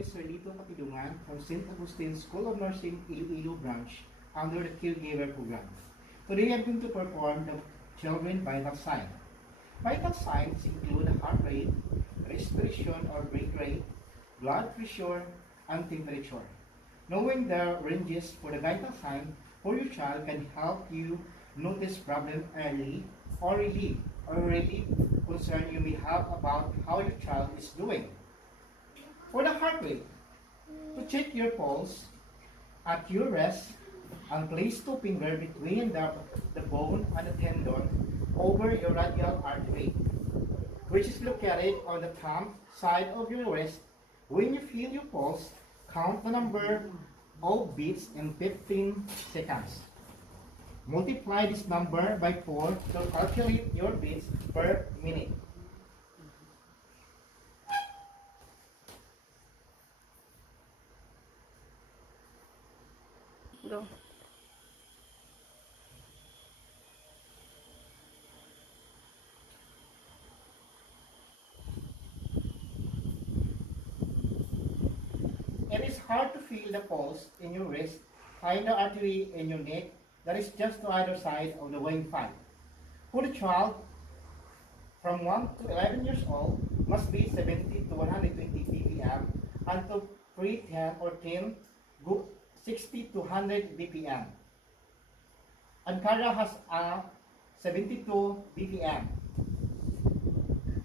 Mr. Lito Patidungan from St. Augustine School of Nursing, Iloilo branch under the Caregiver Program. Today I'm going to perform the children vital signs. Vital signs include heart rate, respiration or breath rate, blood pressure, and temperature. Knowing the ranges for the vital sign for your child can help you notice problem early or relieve concern you may have about how your child is doing. For the heart rate, to check your pulse at your rest and place two fingers between the bone and the tendon over your radial artery, which is located on the thumb side of your wrist. When you feel your pulse, count the number of beats in 15 seconds. Multiply this number by 4 to calculate your beats per minute. Go. It is hard to feel the pulse in your wrist, find the artery in your neck that is just to either side of the wave 5. For the child from 1 to 11 years old must be 70 to 120 BPM, and to pre-10 or 10 go 60 to 100 BPM. Ankara has a 72 BPM.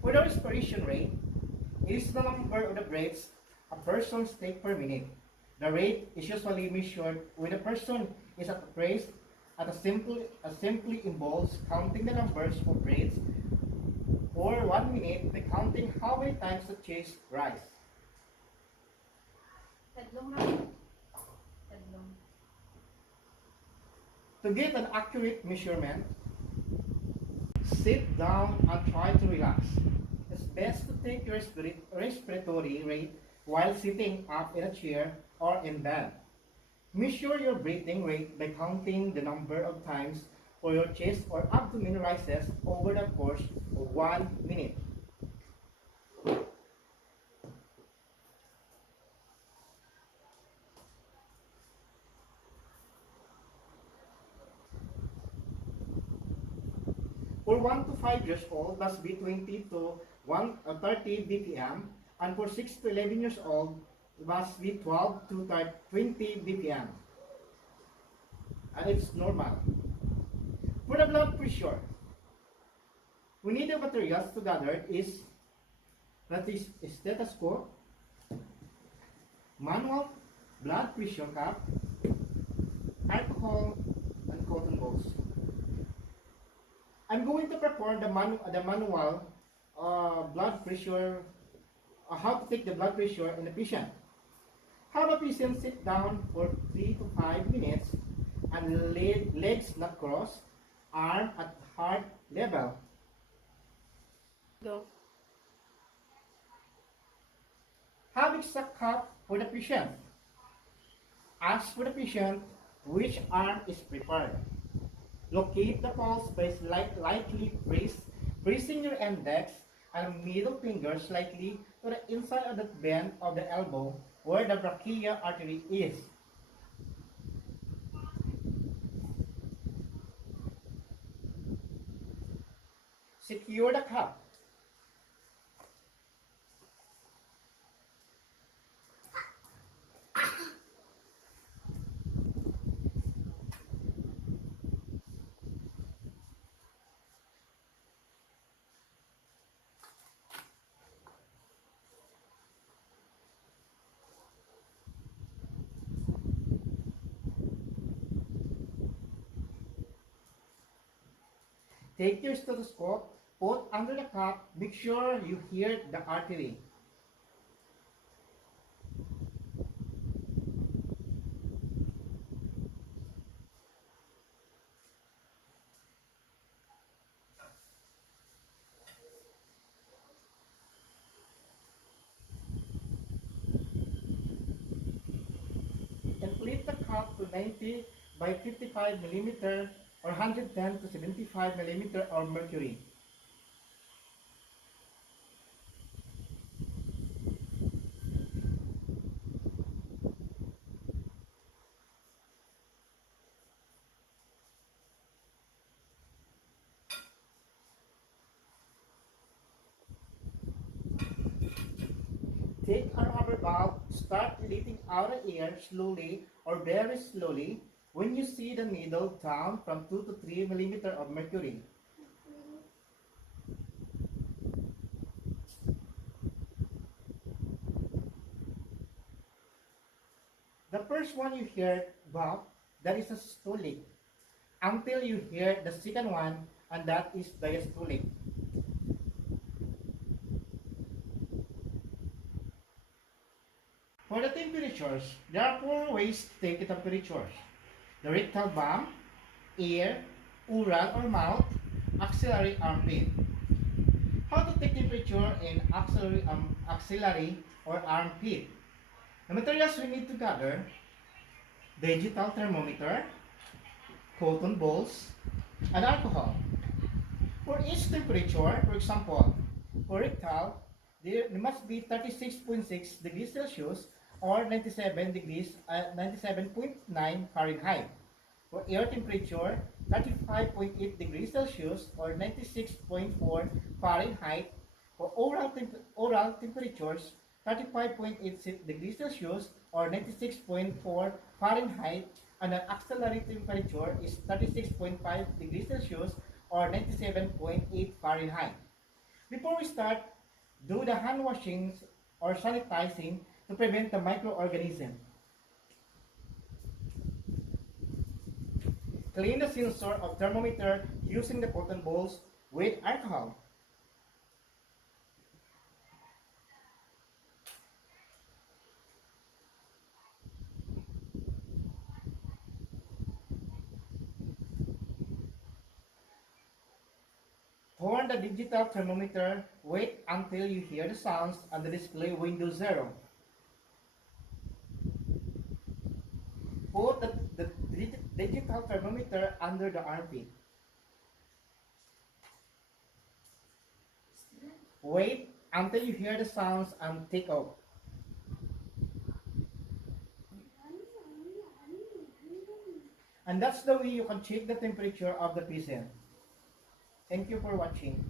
For the respiration rate, it is the number of the breaths a person takes per minute. The rate is usually measured when a person is at rest and simply involves counting the numbers of breaths for 1 minute by counting how many times the chest rises. To get an accurate measurement, sit down and try to relax. It's best to take your respiratory rate while sitting up in a chair or in bed. Measure your breathing rate by counting the number of times for your chest or abdomen rises over the course of 1 minute. For 1 to 5 years old, must be 20 to 30 BPM, and for 6 to 11 years old, must be 12 to 20 BPM. And it's normal. For the blood pressure, we need the materials to gather is stethoscope, manual blood pressure cuff, alcohol, and cotton balls. I'm going to perform the manual blood pressure, how to take the blood pressure in the patient. Have a patient sit down for 3 to 5 minutes and legs not crossed, arm at heart level. Go. Have exact cup for the patient. Ask for the patient which arm is preferred. Locate the pulse by lightly pressing your index and middle finger slightly to the inside of the bend of the elbow where the brachial artery is. Secure the cup. Take your stethoscope, put under the cup, make sure you hear the artery. Inflate the cup to 90 by 55 millimeter or 110 to 75 millimeter of mercury. Take a rubber bulb, start letting out the air slowly or very slowly when you see the needle down from 2 to 3 millimeter of mercury. The first one you hear about, that is a stolic, until you hear the second one, and that is diastolic. For the temperatures, there are four ways to take the temperatures. The rectal bump, ear, oral or mouth, axillary armpit. How to take temperature in axillary or armpit? The materials we need to gather: digital thermometer, cotton balls, and alcohol. For each temperature, for example, for rectal, there must be 36.6 degrees Celsius or 97.9 Fahrenheit. For air temperature, 35.8 degrees Celsius or 96.4 Fahrenheit. For oral temperatures, 35.8 degrees Celsius or 96.4 Fahrenheit, and the axillary temperature is 36.5 degrees Celsius or 97.8 Fahrenheit. Before we start, do the hand washing or sanitizing to prevent the microorganism. Clean the sensor of thermometer using the cotton balls with alcohol. Turn the digital thermometer, wait until you hear the sounds on the display window 0. Put the digital thermometer under the armpit. Wait until you hear the sounds and take off. And that's the way you can check the temperature of the patient. Thank you for watching.